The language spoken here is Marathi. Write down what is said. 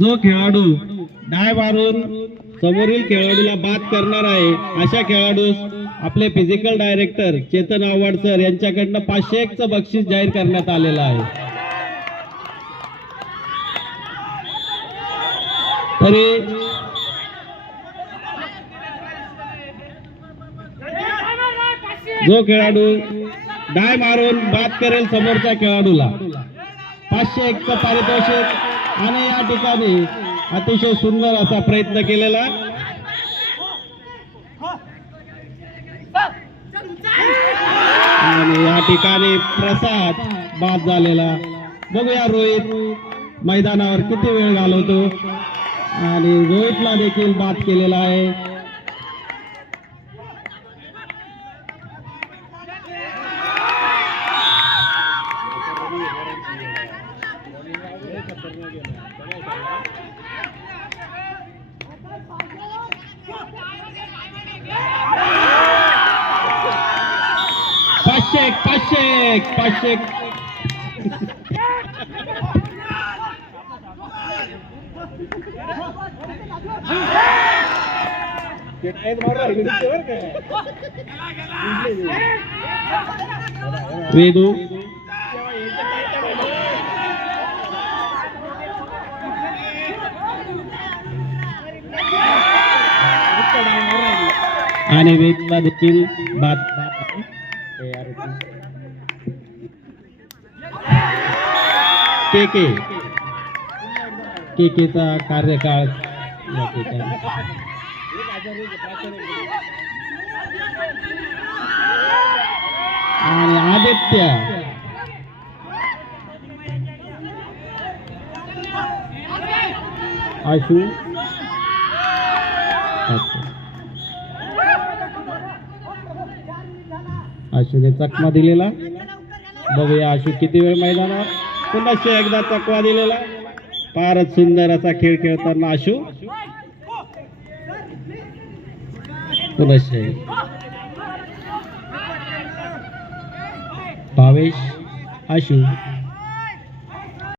जो खेळाडू डाय मारून समोरील खेळाडूला बाद करणार आहे अशा खेळाडूस आपले physical director Chetan Awhad sir यांच्याकडनं 501चं बक्षीस जाहीर करण्यात आलेलं आहे। तरी जो खेळाडू डाय मारून बाद करेल समोरच्या खेळाडूला 501चं पारितोषिक। आणि या ठिकाणी अतिशय सुंदर असा प्रयत्न केलेला आणि या ठिकाणी प्रसाद बाद झालेला। बघूया रोहित मैदानावर किती वेळ घालवतो आणि रोहितला देखील बाद केलेला आहे। पाचशे वेदू आणि वेदला देखील बाद केकेचा कार्यकाळ आणि आदित्य आशू आशूने चकमा दिलेला। बघूया आशू किती वेळ मैदानावर पुन्हा एकदा चकवा दिलेला। फारच सुंदर असा खेळ खेळताना आशू पुन्हा भावेश आशू